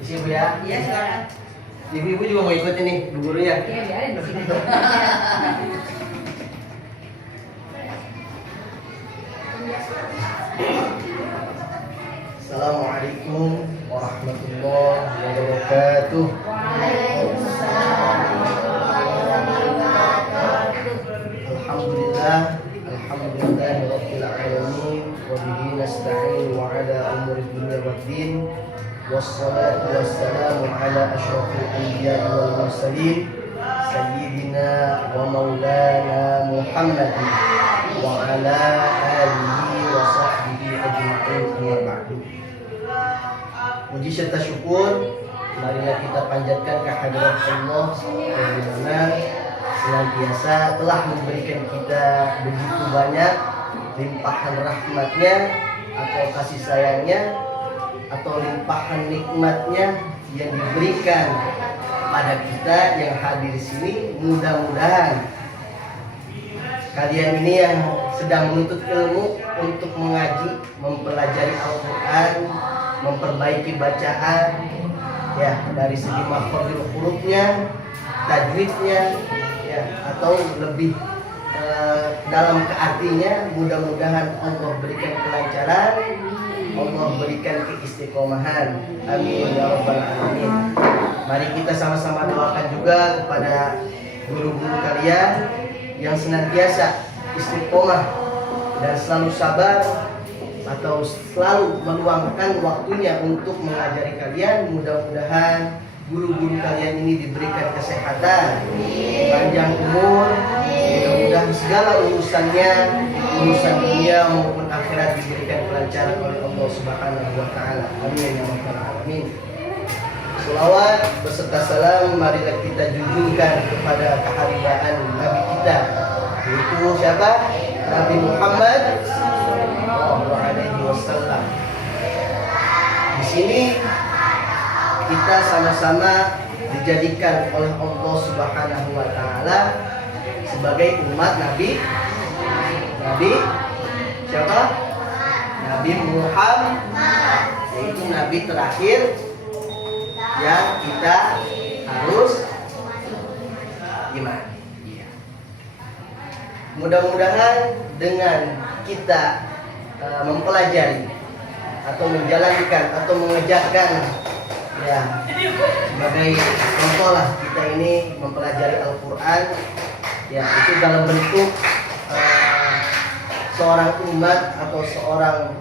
Isi Bu ya? Iya, silakan. Ibu-ibu juga mau ikut ini, Bu Guru ya? Iya, biarin di sini. Assalamualaikum warahmatullahi wabarakatuh. Alhamdulillah, alhamdulillahirabbil alamin wa bihi nasta'in wa ala umuri dunya waddin. Wassalatu wassalamu ala asyrafil anbiya'i wal mursalin sayyidina wa maulana Muhammadin wa ala alihi wa sahbihi ajma'in amma ba'du. Puji serta syukur marilah kita panjatkan kehadirat Allah yang dimana senantiasa telah memberikan kita begitu banyak limpahan rahmatnya atau kasih sayangnya atau limpahan nikmatnya yang diberikan pada kita yang hadir di sini. Mudah-mudahan kalian ini yang sedang menuntut ilmu untuk mengaji, mempelajari Al-Quran, memperbaiki bacaan ya dari segi makhrajul hurufnya, tajwidnya ya, atau lebih dalam ke artinya, mudah-mudahan Allah berikan kelancaran, Allah berikan keistiqomahan. Amin ya rabbal alamin. Mari kita sama-sama doakan juga kepada guru-guru kalian yang senantiasa istiqomah dan selalu sabar atau selalu meluangkan waktunya untuk mengajari kalian. Mudah-mudahan guru-guru kalian ini diberikan kesehatan, panjang umur, mudah-mudahan segala urusannya, urusan dunia maupun akhirat diberikan kelancaran oleh Allah Subhanahu wa taala. Amin ya rabbal alamin. Selawat beserta salam marilah kita junjungkan kepada keharibaan Nabi kita, yaitu siapa? Nabi Muhammad sallallahu alaihi wasallam. Di sini kita sama-sama dijadikan oleh Allah Subhanahu wa taala sebagai umat Nabi siapa? Nabi Muhammad, yaitu nabi terakhir yang kita harus iman. Mudah-mudahan dengan kita mempelajari atau menjalankan atau mengejarkan ya, sebagai contoh lah kita ini mempelajari Al-Quran ya, itu dalam bentuk seorang umat atau seorang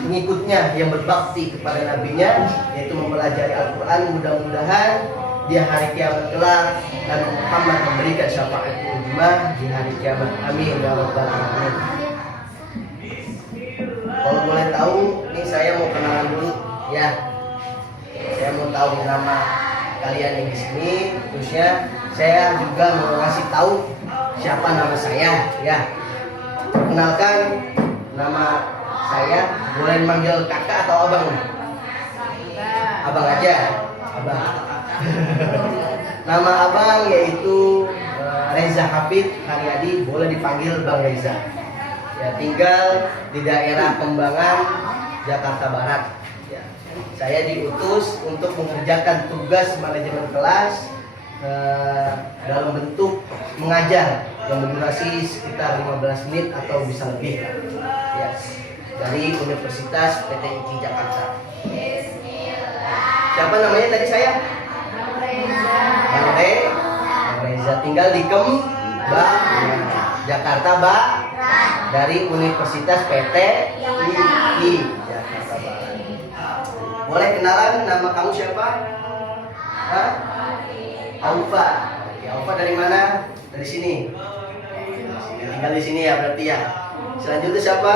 pengikutnya yang berbakti kepada nabinya, yaitu mempelajari Al-Quran. Mudah-mudahan di hari kiamat kelak Nabi Muhammad memberikan syafaat ummah di hari kiamat. Amin ya rabbal alamin. Kalau boleh tahu, ini saya mau kenalan dulu ya. Saya mau tahu nama kalian yang di sini, terusnya saya juga mau kasih tahu siapa nama saya ya. Perkenalkan, nama saya, boleh manggil kakak atau abang? Abang aja, abang. Nama abang yaitu Reza Hafid Haryadi, boleh dipanggil Bang Reza. Ya, tinggal di daerah Kembangan, Jakarta Barat. Ya, saya diutus untuk mengerjakan tugas manajemen kelas dalam bentuk mengajar yang berdurasi sekitar 15 menit atau bisa lebih ya, dari Universitas PTIJ Jakarta. Siapa namanya tadi saya? Bang Reza, tinggal di Kembangan, Jakarta dari Universitas PTIJ Jakarta Barat. Boleh kenalan, nama kamu siapa? Hah? Aufa. Ya, Aufa dari mana? Dari sini. Tinggal di sini ya berarti ya. Selanjutnya siapa?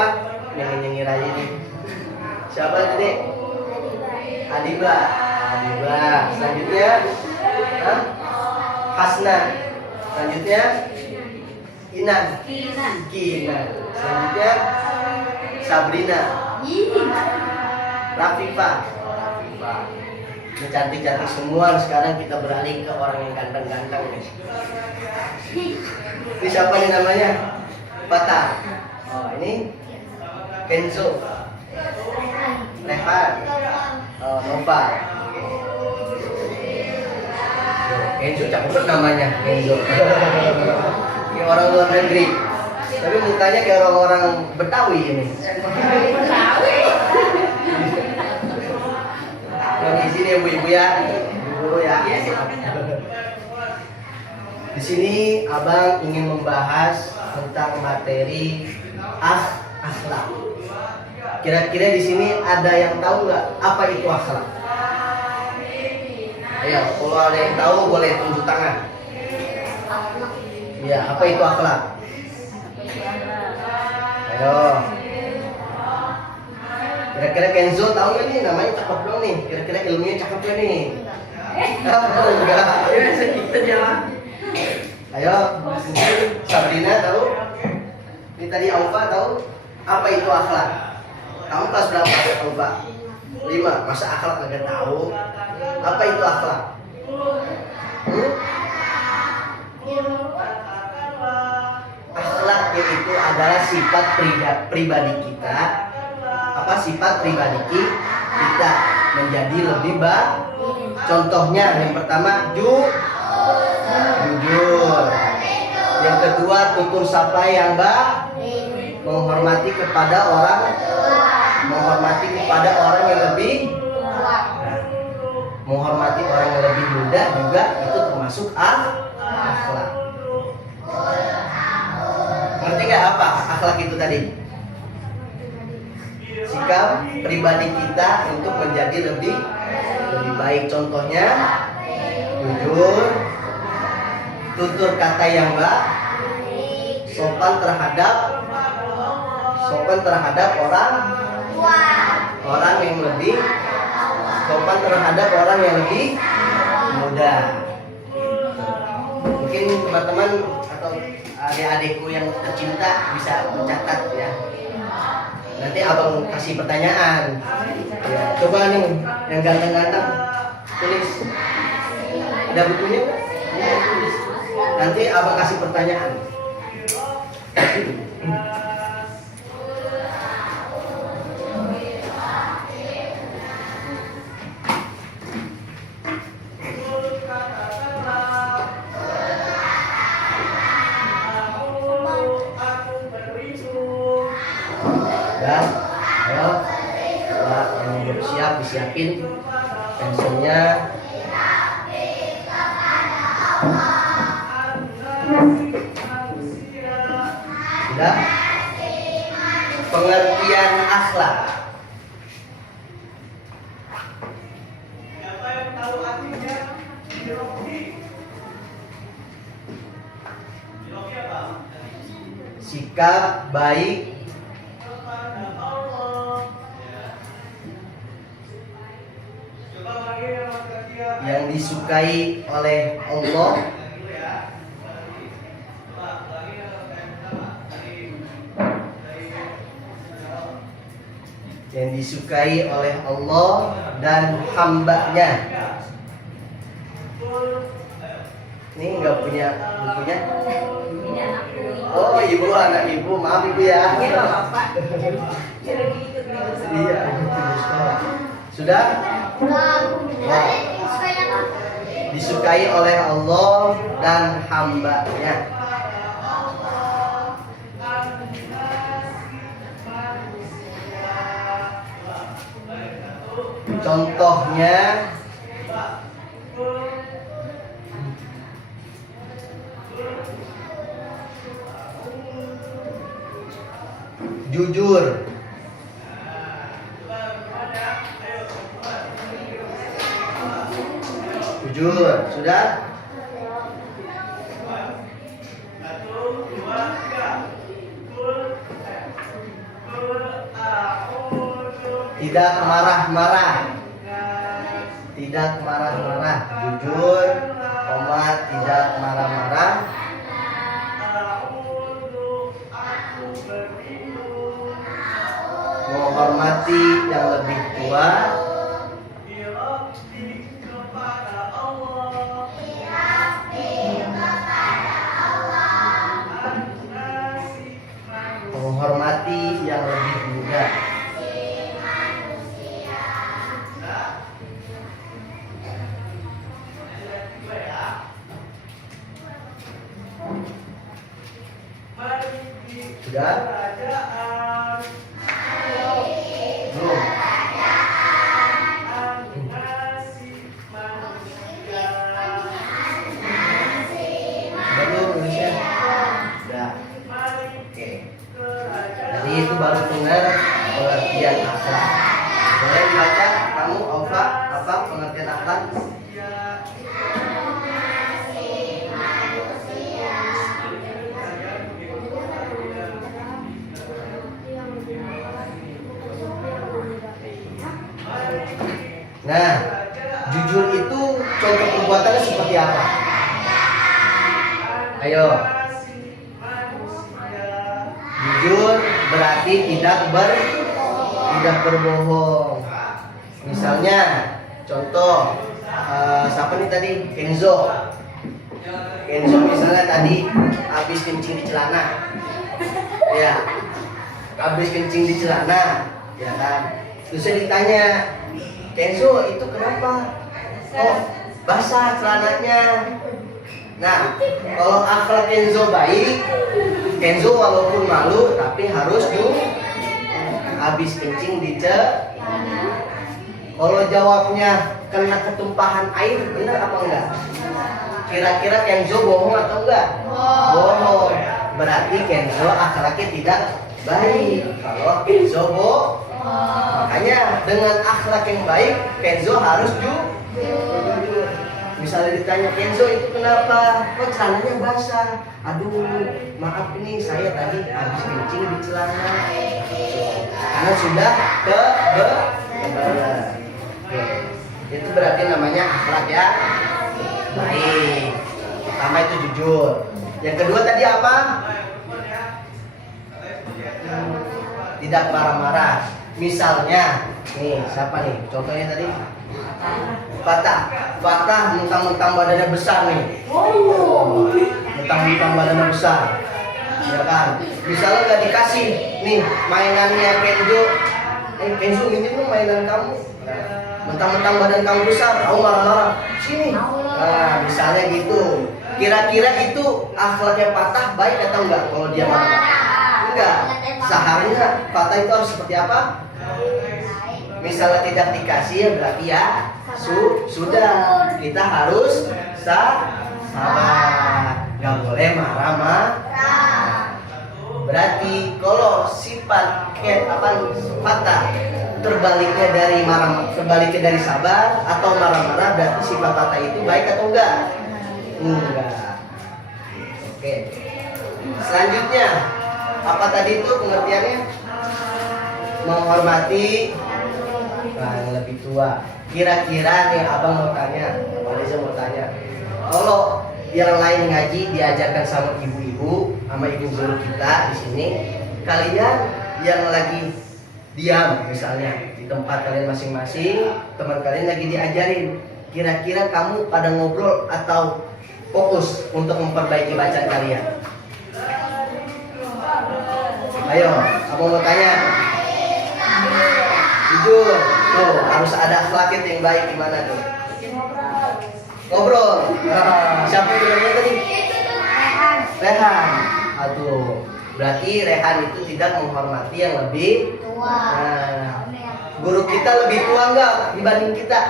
Yang nyanyi raya ini. Siapa tadi? Adiba. Selanjutnya Hasna. Selanjutnya Kinan. Selanjutnya Sabrina. Rafifah. Ini cantik-cantik semua. Sekarang kita beralih ke orang yang ganteng-ganteng nih. Ini siapa nih namanya? Fatah. Oh, ini Kenzo. Rehan. Nova. Kenzo cakep banget namanya, Kenzo. Kayak orang luar negeri. Tapi mukanya kayak orang-orang Betawi ini. Betawi. Yang di sini ibu-ibu ya, ibu ya. Di sini abang ingin membahas tentang materi akhlak. Kira-kira di sini ada yang tahu nggak apa itu akhlak? Ayo, kalau ada yang tahu boleh tunjuk tangan. Ya, apa itu akhlak? Ayo. Kira-kira Kenzo tahu nggak nih? Namanya cakep dong nih. Kira-kira ilmunya cakep gak nih? Oh, enggak. Ya, sedikit jalan. Ayo, Sabrina tahu? Ini tadi Aufa tahu? Apa itu akhlak? Kamu kelas berapa Aufa? 5. Masa akhlak nggak tahu? Apa itu akhlak? Akhlak itu adalah sifat pribadi kita. Apa sifat pribadi kita menjadi lebih baik? Contohnya yang pertama jujur. Yang kedua tutur sapa yang baik. Menghormati kepada orang yang lebih menghormati orang yang lebih muda juga itu termasuk akhlak. Ngerti nggak apa akhlak itu tadi? Sikap pribadi kita untuk menjadi lebih baik. Contohnya jujur, tutur kata yang baik, sopan terhadap orang yang lebih sopan terhadap orang yang lebih muda. Mungkin teman-teman atau adik-adikku yang tercinta bisa mencatat ya. Nanti abang kasih pertanyaan. Ya, coba nih yang ganteng-ganteng tulis. Ada bukunya nggak? Ya, tulis. Nanti abang kasih pertanyaan. Dan ayo setelah yang bersiap disiapin pensilnya. Sudah? Pengertian akhlak. Sikap baik yang disukai oleh Allah dan hambanya. Ini nggak punya bukunya? Oh, ibu, anak ibu, maaf ibu ya. Iya, sudah? Disukai oleh Allah dan hambanya. Contohnya jujur. Jujur, sudah? Tidak marah-marah. Tidak marah-marah. Jujur, tidak marah-marah. Menghormati yang lebih tua. Menghormati yang lebih muda. Sudah? Belum? Sudah belum Indonesia? Sudah. Oke. Jadi itu baru benar pengertian akhlak. Boleh dibaca kamu Alfa apa pengertian akhlak? Nah, jujur itu contoh perbuatannya seperti apa? Ayo. Jujur berarti tidak berbohong. Misalnya, contoh siapa nih tadi? Kenzo misalnya tadi habis kencing di celana. Ya. Habis kencing di celana, ya kan? Terus saya ditanya, Kenzo itu kenapa? Oh, basah celananya. Nah, kalau akhlak Kenzo baik, Kenzo walaupun malu tapi harus habis kencing di celana. Kalau jawabnya kena ketumpahan air, benar apa enggak? Kira-kira Kenzo bohong atau enggak? Bohong. Berarti Kenzo akhlaknya tidak baik. Kalau Kenzo bohong. Makanya dengan akhlak yang baik Kenzo harus jujur. Misalnya ditanya, Kenzo itu kenapa? Kok celananya basah? Aduh, maaf nih saya tadi habis kencing di celana. Karena sudah kebenaran. Itu berarti namanya akhlak ya baik. Pertama itu jujur. Yang kedua tadi apa? Tidak marah-marah. Misalnya, nih siapa nih? Contohnya tadi? Fatah mentang-mentang badannya besar nih. Mentang-mentang badannya besar. Ya kan? Misalnya nggak dikasih nih mainannya Kenzo. Kenzo ini tuh mainan kamu. Mentang-mentang badan kamu besar, kamu marah-marah. Sini. Nah, misalnya gitu. Kira-kira itu akhlaknya Fatah baik atau enggak kalau dia marah? Enggak. Seharusnya Fatah itu harus seperti apa? Misalnya tidak dikasih ya berarti ya sudah kita harus sabar, nggak boleh marah. Berarti kalau sifat Fatah terbaliknya dari sabar atau marah-marah, berarti sifat Fatah itu baik atau enggak? Enggak. Oke. Selanjutnya apa tadi itu pengertiannya? Menghormati yang lebih tua. Kira-kira nih abang mau tanya, Abang Reza mau tanya, kalau yang lain ngaji diajarkan sama ibu-ibu, sama ibu guru kita di sini, kalian yang lagi diam misalnya di tempat kalian masing-masing, teman kalian lagi diajarin, kira-kira kamu pada ngobrol atau fokus untuk memperbaiki bacaan kalian? Ayo, abang mau tanya. Jujur, tuh harus ada akhlak yang baik. Gimana tuh? Ngobrol. Siapa yang namanya tadi? Rehan. Aduh, berarti Rehan itu tidak menghormati yang lebih tua. Nah, guru kita lebih tua enggak dibanding kita?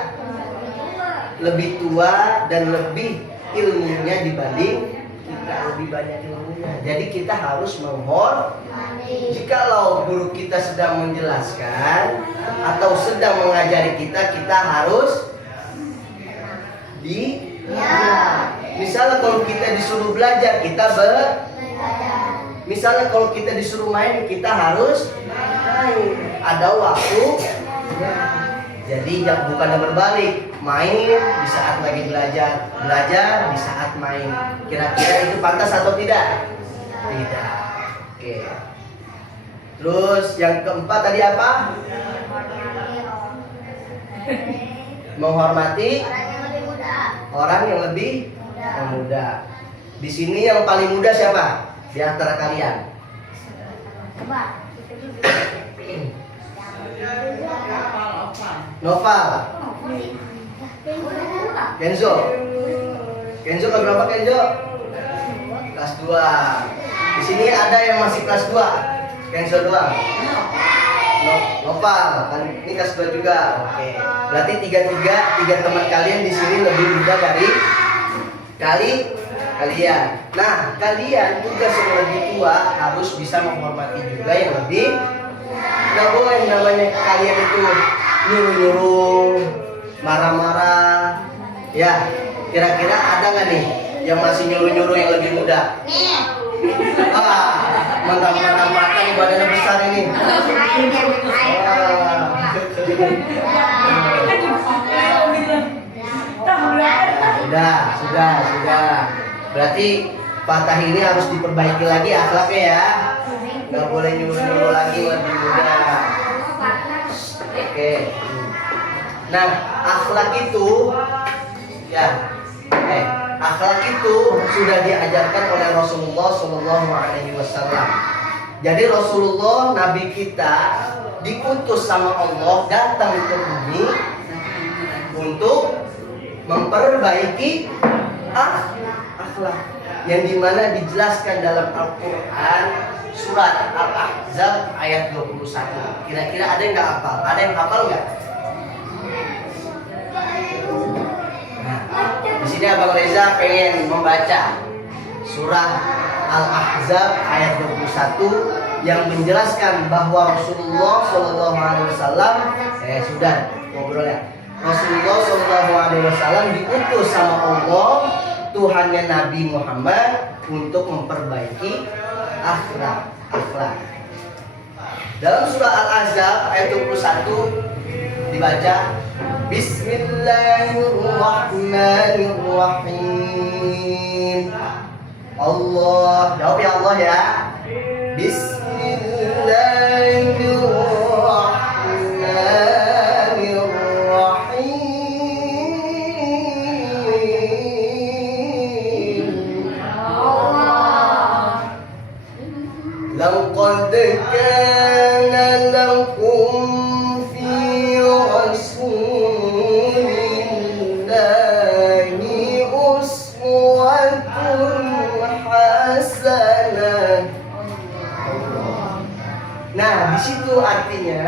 Lebih tua dan lebih ilmunya dibanding kita, lebih banyak ilmunya. Jadi kita harus menghormati. Jikalau guru kita sedang menjelaskan atau sedang mengajari kita, kita harus Misalnya kalau kita disuruh belajar, kita Misalnya kalau kita disuruh main, kita harus main. Ada waktu. Jadi bukan berbalik, main di saat lagi belajar, belajar di saat main. Kira-kira itu pantas atau tidak? Tidak. Oke. Terus yang keempat tadi apa? Menghormati orang yang lebih muda. Di sini yang paling muda siapa? Di antara kalian? Noval. Kenzo. Kenzo kelas berapa Kenzo? Kelas 2. Di sini ada yang masih kelas 2. Cancel doang. Nopal, kan ini kelas 2 juga. Oke. Berarti tiga teman kalian di sini lebih muda dari kalian. Nah, kalian tugas yang lebih tua harus bisa menghormati juga yang lebih. Nggak boleh namanya kalian itu nyuruh-nyuruh, marah-marah. Ya, kira-kira ada nggak nih yang masih nyuruh-nyuruh yang lebih muda? Mantap badannya besar ini. Sudah. Berarti Fatah ini harus diperbaiki lagi akhlaknya ya. Nggak boleh nyuruh-nyuruh lagi lebih muda. Oke. Nah, akhlak itu akhlak itu sudah diajarkan oleh Rasulullah SAW. Jadi Rasulullah Nabi kita diutus sama Allah datang ke bumi untuk memperbaiki akhlak yang dimana dijelaskan dalam Al-Quran surat Al-Ahzab ayat 21. Kira-kira ada yang nggak hafal? Ada yang hafal nggak? Di sini Abang Reza pengen membaca surah Al-Ahzab ayat 21 yang menjelaskan bahwa Rasulullah SAW sudah ngobrol ya. Rasulullah SAW diutus sama Allah Tuhannya Nabi Muhammad untuk memperbaiki akhlak. Dalam surah Al-Ahzab ayat 21 dibaca Bismillahirrahmanirrahim. Allah, jawab ya Allah ya. Bismillahirrahmanirrahim. Laqad kana lakum fi rasulillahi uswatun hasanah. Nah, di situ artinya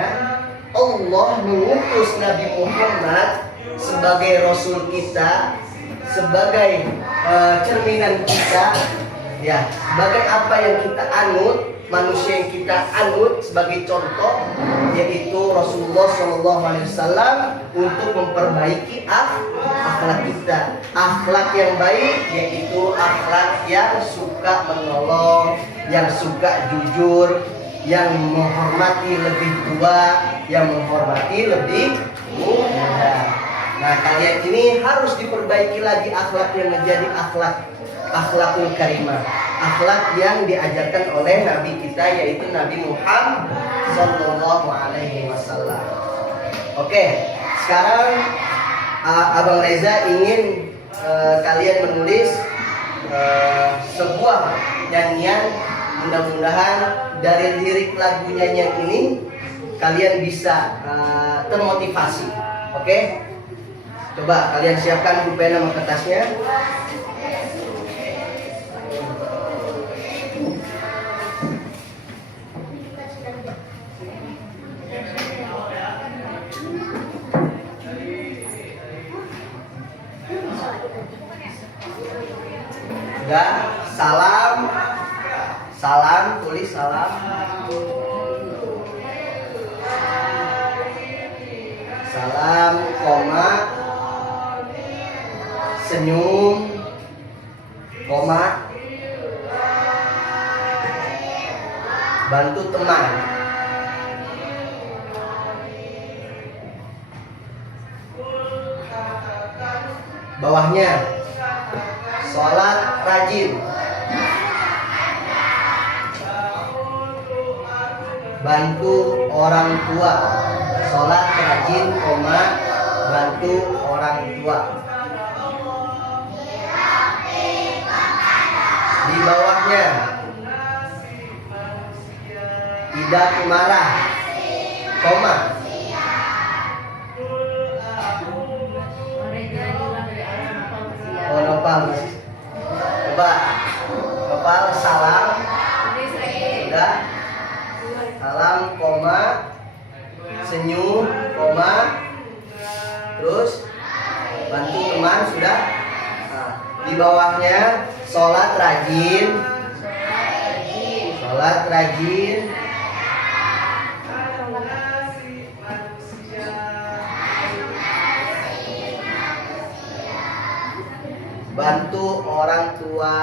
Allah mengutus Nabi Muhammad sebagai Rasul kita, sebagai cerminan kita, ya, sebagai apa yang kita anut, manusia yang kita anut sebagai contoh, yaitu Rasulullah SAW untuk memperbaiki akhlak kita. Akhlak yang baik yaitu akhlak yang suka menolong, yang suka jujur, yang menghormati lebih tua, yang menghormati lebih muda. Nah, kalian ini harus diperbaiki lagi akhlak yang menjadi akhlakul karimah, akhlak yang diajarkan oleh Nabi kita yaitu Nabi Muhammad SAW. Oke, sekarang Abang Reza ingin kalian menulis sebuah nyanyian. Mudah-mudahan dari lirik lagu nyanyian ini kalian bisa termotivasi. Oke? Coba kalian siapkan pulpen sama kertasnya. Udah, salam, tulis salam. Salam, koma, senyum, koma, bantu teman. Bawahnya, sholat rajin, bantu orang tua. Sholat rajin, koma, bantu orang tua. Di bawahnya, tidak marah, koma. Nopal, coba nopal salam, Terus bantu teman sudah. Nah, di bawahnya sholat rajin. Sholat rajin. Bantu orang tua.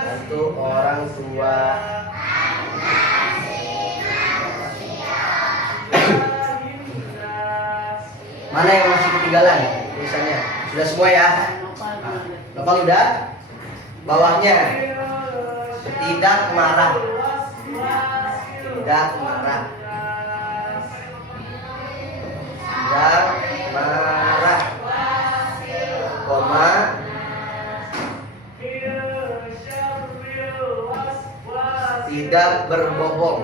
Bantu orang tua. Mana yang masih ketinggalan tulisannya? Sudah semua ya? Nopal udah? Bawahnya tidak marah. Tidak marah. Tidak marah. Koma. Tidak berbohong.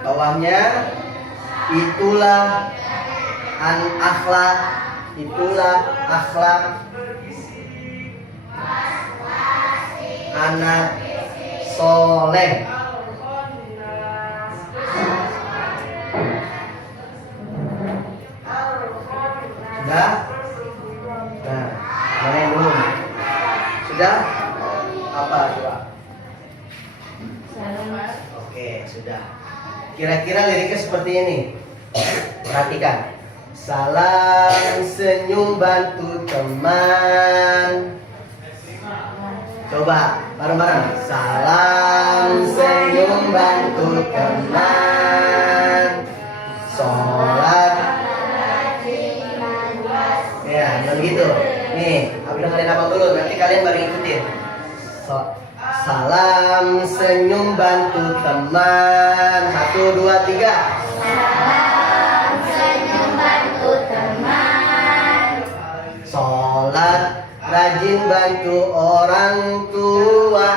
Bawahnya itulah akhlak, itulah akhlak anak soleh. Sudah? Nah, mana yang belum? Sudah? Apa coba? Oke, sudah. Kira-kira liriknya seperti ini. Perhatikan. Salam senyum bantu teman. Coba bareng-bareng. Salam senyum bantu teman. Sholat. Ya, jangan gitu. Nih, aku dengerin apa dulu. Nanti kalian baru ikutin. Salam senyum bantu teman. 1, 2, 3. Salam senyum bantu teman. Sholat rajin bantu orang tua.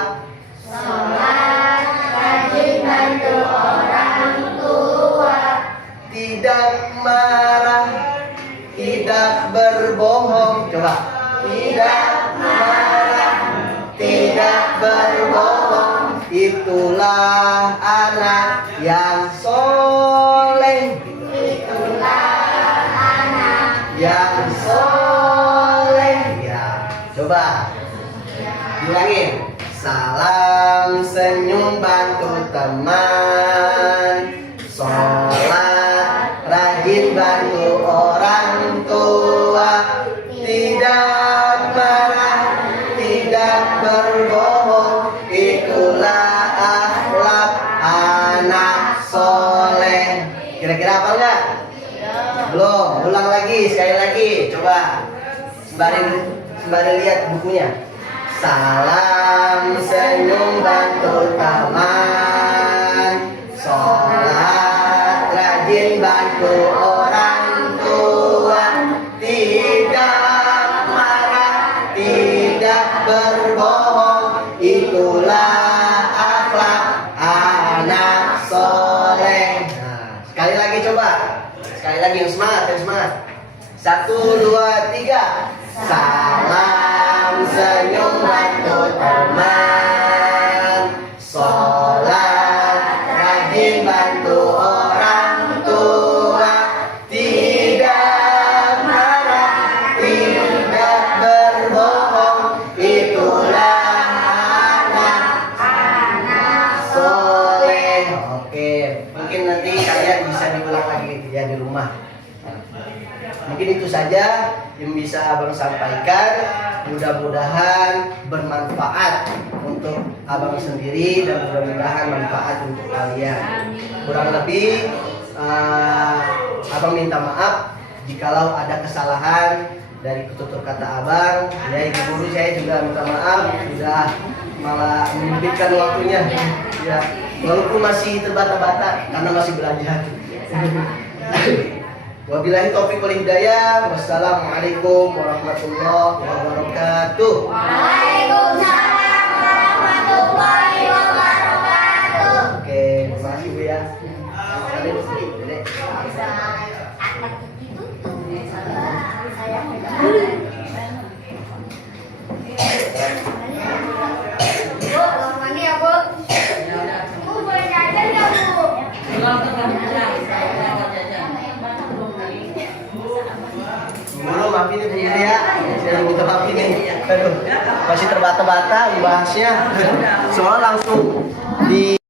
Sholat rajin bantu orang tua. Tidak marah, tidak berbohong. Coba. Tidak marah, tidak berbohong. Itulah anak yang soleh. Itulah anak Yang soleh. Ya, coba bilangin. Salam senyum bantu teman. Sholat rajin bantu orang tua. Tidak marah, tidak berbohong. Itulah akhlak anak soleh. Kira-kira apa enggak? Belum. Ulang lagi, sekali lagi. Coba sembari lihat bukunya. Salam senyum bantu teman. Sholat rajin bantu orang tua. Tidak marah, tidak berbohong. Itulah akhlak anak soleh. Nah, sekali lagi coba. Sekali lagi yang semangat, yang semangat. 1, 2, 3. Salam senyum bantu teman. Sholat rajin bantu orang tua. Tidak marah, tidak berbohong. Itulah anak soleh. Oke, mungkin nanti kalian bisa diulang lagi ya di rumah. Mungkin itu saja yang bisa abang sampaikan. Mudah-mudahan bermanfaat untuk abang sendiri dan mudah-mudahan manfaat untuk kalian. Kurang lebih abang minta maaf jikalau ada kesalahan dari tutur kata abang. Ya, ibu guru saya juga minta maaf sudah malah menyempitkan waktunya. Ya, walaupun masih terbata-bata karena masih belajar. Wabillahi taufiq wal hidayah. Wassalamualaikum warahmatullahi wabarakatuh. Waalaikumsalam warahmatullahi wabarakatuh. Oke, terima kasih Bu ya. maafin ya Bu Guru ya. Saya minta maaf nih. Aduh, masih terbata-bata dibahasnya. Soalnya langsung di